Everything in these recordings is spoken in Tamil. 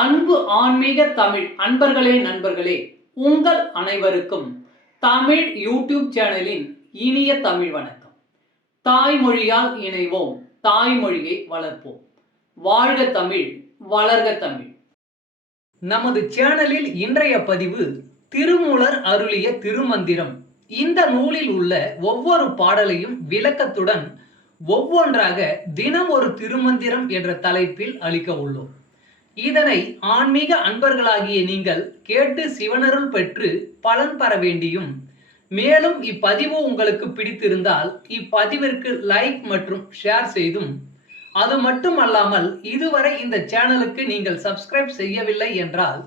அன்பு ஆன்மீக தமிழ் அன்பர்களே நண்பர்களே, உங்கள் அனைவருக்கும் தமிழ் யூடியூப் சேனலின் இனிய தமிழ் வணக்கம். தாய்மொழியால் இணைவோம், தாய்மொழியை வளர்ப்போம். வாழ்க தமிழ், வளர்க தமிழ். நமது சேனலில் இன்றைய பதிவு திருமூலர் அருளிய திருமந்திரம். இந்த நூலில் உள்ள ஒவ்வொரு பாடலையும் விளக்கத்துடன் ஒவ்வொன்றாக தினம் ஒரு திருமந்திரம் என்ற தலைப்பில் அளிக்க உள்ளோம். இதனை ஆன்மீக அன்பர்களாகிய நீங்கள் கேட்டு சிவனருள் பெற்று பலன் பெற வேண்டியும், மேலும் இப்பதிவு உங்களுக்கு பிடித்திருந்தால் இப்பதிவிற்கு லைக் மற்றும் ஷேர் செய்தும், அது மட்டுமல்லாமல் இதுவரை இந்த சேனலுக்கு நீங்கள் சப்ஸ்கிரைப் செய்யவில்லை என்றால்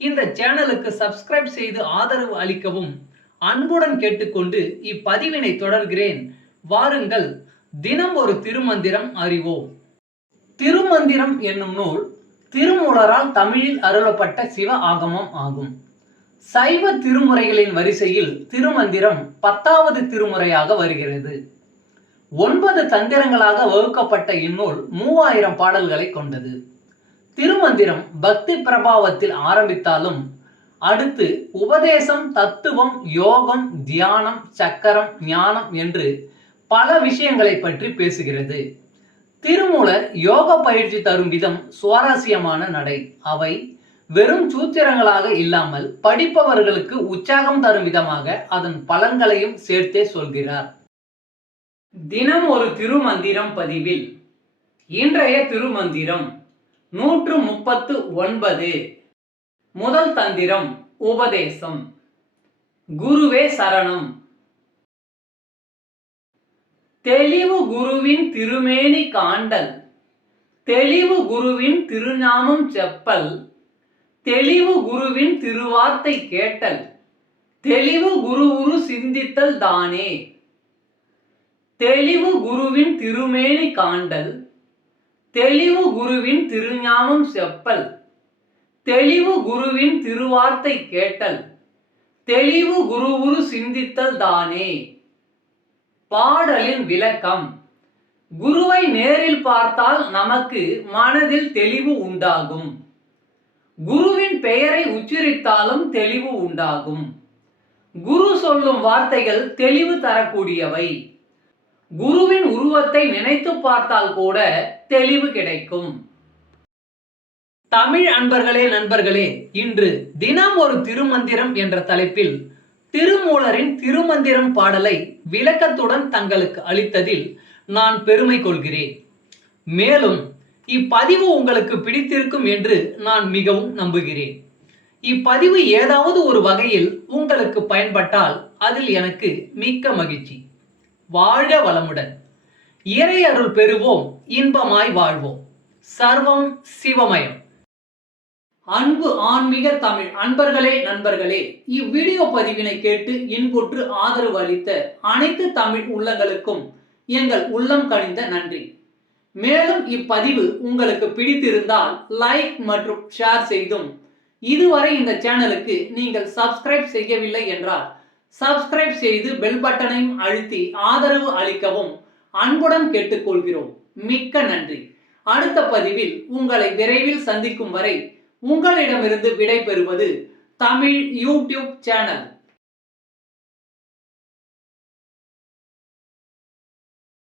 இந்த சேனலுக்கு சப்ஸ்கிரைப் செய்து ஆதரவு அளிக்கவும் அன்புடன் கேட்டுக்கொண்டு இப்பதிவினை தொடர்கிறேன். வாருங்கள், தினம் ஒரு திருமந்திரம் அறிவோம். திருமந்திரம் என்னும் நூல் திருமூலரால் தமிழில் அருளப்பட்ட சிவ ஆகமம் ஆகும். சைவ திருமுறைகளின் வரிசையில் திருமந்திரம் 10வது திருமுறையாக வருகிறது. 9 தந்திரங்களாக வகுக்கப்பட்ட இந்நூல் 3000 பாடல்களை கொண்டது. திருமந்திரம் பக்தி பிரபாவத்தில் ஆரம்பித்தாலும் அடுத்து உபதேசம், தத்துவம், யோகம், தியானம், சக்கரம், ஞானம் என்று பல விஷயங்களை பற்றி பேசுகிறது. திருமூலர் யோக பயிற்சி தரும் விதம் சுவாரஸ்யமான நடை. அவை வெறும் சூத்திரங்களாக இல்லாமல் படிப்பவர்களுக்கு உற்சாகம் தரும் விதமாக அதன் பலன்களையும் சேர்த்தே சொல்கிறார். தினம் ஒரு திருமந்திரம் பதிவில் இன்றைய திருமந்திரம் 139. முதல் தந்திரம் உபதேசம். குருவே சரணம். தெளிவு குருவின் திருமேனி காண்டல், தெளிவு குருவின் திருநாமம் செப்பல், தெளிவு குருவின் திருவார்த்தை கேட்டல், தெளிவு குரு சிந்தித்தல் தானே. தெளிவு குருவின் திருமேனி காண்டல், தெளிவு குருவின் திருநாமம் செப்பல், தெளிவு குருவின் திருவார்த்தை கேட்டல், தெளிவு குரு சிந்தித்தல் தானே. பாடலின் விளக்கம். குருவை நேரில் பார்த்தால் நமக்கு மனதில் தெளிவு உண்டாகும். குருவின் பெயரை உச்சரித்தாலும் தெளிவு உண்டாகும். குரு சொல்லும் வார்த்தைகள் தெளிவு தரக்கூடியவை. குருவின் உருவத்தை நினைத்து பார்த்தால் கூட தெளிவு கிடைக்கும். தமிழ் அன்பர்களே நண்பர்களே, இன்று தினம் ஒரு திருமந்திரம் என்ற தலைப்பில் திருமூலரின் திருமந்திரம் பாடலை விளக்கத்துடன் தங்களுக்கு அளித்ததில் நான் பெருமை கொள்கிறேன். மேலும் இப்பதிவு உங்களுக்கு பிடித்திருக்கும் என்று நான் மிகவும் நம்புகிறேன். இப்பதிவு ஏதாவது ஒரு வகையில் உங்களுக்கு பயன்பட்டால் அதில் எனக்கு மிக்க மகிழ்ச்சி. வாழ்க வளமுடன். இறை அருள் பெறுவோம், இன்பமாய் வாழ்வோம். சர்வம் சிவமயம். அன்பு ஆன்மீக தமிழ் அன்பர்களே நண்பர்களே, இவ்வீடியோ பதிவினை கேட்டு இன்புற்று ஆதரவு அளித்த அனைத்து தமிழ் உள்ளங்களுக்கும் எங்கள் உள்ளம் கனிந்த நன்றி. மேலும் இப்பதிவு உங்களுக்கு பிடித்திருந்தால் லைக் மற்றும் ஷேர் செய்தும், இதுவரை இந்த சேனலுக்கு நீங்கள் சப்ஸ்கிரைப் செய்யவில்லை என்றால் சப்ஸ்கிரைப் செய்து பெல் பட்டனையும் அழுத்தி ஆதரவு அளிக்கவும் அன்புடன் கேட்டுக்கொள்கிறோம். மிக்க நன்றி. அடுத்த பதிவில் உங்களை விரைவில் சந்திக்கும் வரை உங்களிடமிருந்து விடை பெறுவது தமிழ் யூடியூப் சேனல்.